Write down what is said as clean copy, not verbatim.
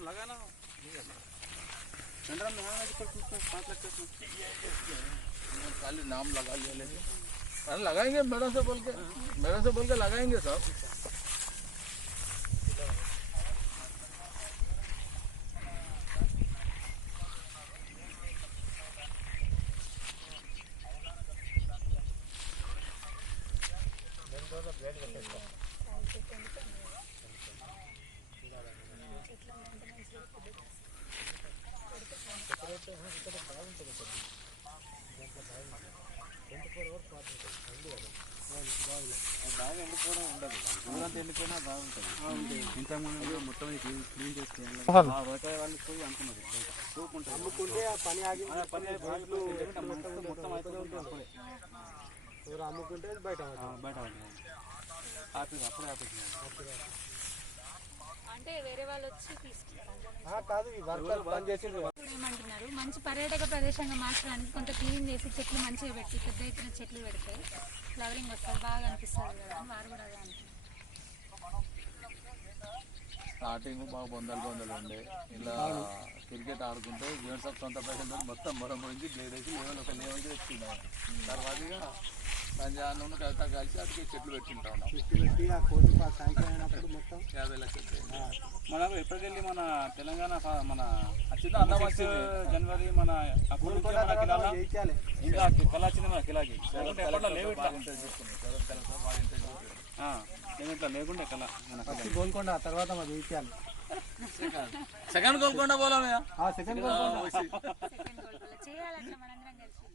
लगाना सेंटर में आना तो 5 लाख खाली नाम लगा लिया लेकिन अरे लगाएंगे मैडम से बोल के लगाएंगे सब బాగా ఎండిపోవడం ఉండదు ఊరంతా ఎండిపోయినా బాగుంటుంది ఇంతకుముందు మొత్తం క్లీన్ చేసుకోవాలి వ్యవసాయ వాళ్ళు పోయి అనుకున్నారు అమ్ముకుంటే పని ఆగి మొత్తం అయితే అప్పుడే అమ్ముకుంటే బయట ఆఫీస్ అప్పుడే ఆఫీస్ అంటే వేరే వాళ్ళు వచ్చి తీసుకుంటారు కాదు ఈ వర్కర్ పని చేసింది ఏమంటున్నారు మంచి పర్యాటక ప్రదేశంగా మార్చడానికి కొంత క్లీన్ చేసి చెట్లు మంచిగా పెట్టి పెద్ద ఎత్తున చెట్లు పెడితే ఫ్లవరింగ్ వస్తుంది బాగా అనిపిస్తుంది కదా అని వారు కూడా అదే అంటున్నారు. స్టార్టింగ్ బాగా బొందలు ఉండే ఇలా క్రికెట్ ఆడుకుంటే గేమ్స్ ఆఫ్ సొంత పైసలు మొత్తం మొరం గురించి గ్రేడ్ వేసి ఒక లెవెల్కి తెచ్చుకున్నాం తర్వాతగా సంజానం కలిసి అటుకే చెట్లు పెట్టుకుంటా ఉన్నాం చెట్లు పెట్టి ఆ కోటి సాయంత్రం అయినప్పుడు మొత్తం 50 లక్షలు మనం ఎప్పటికెళ్ళి మన తెలంగాణ మన వచ్చింది అందమాసి జనవరి మన అప్పుడు ఇంకా కళ వచ్చింది మన కిలాకి ఇట్లా లేకుండే కళ గోల్కొండ తర్వాత మాకు వేయాలి సెకండ్ గోల్కొండ పోలా చేయాలి అట్లా మనందరం కలిసి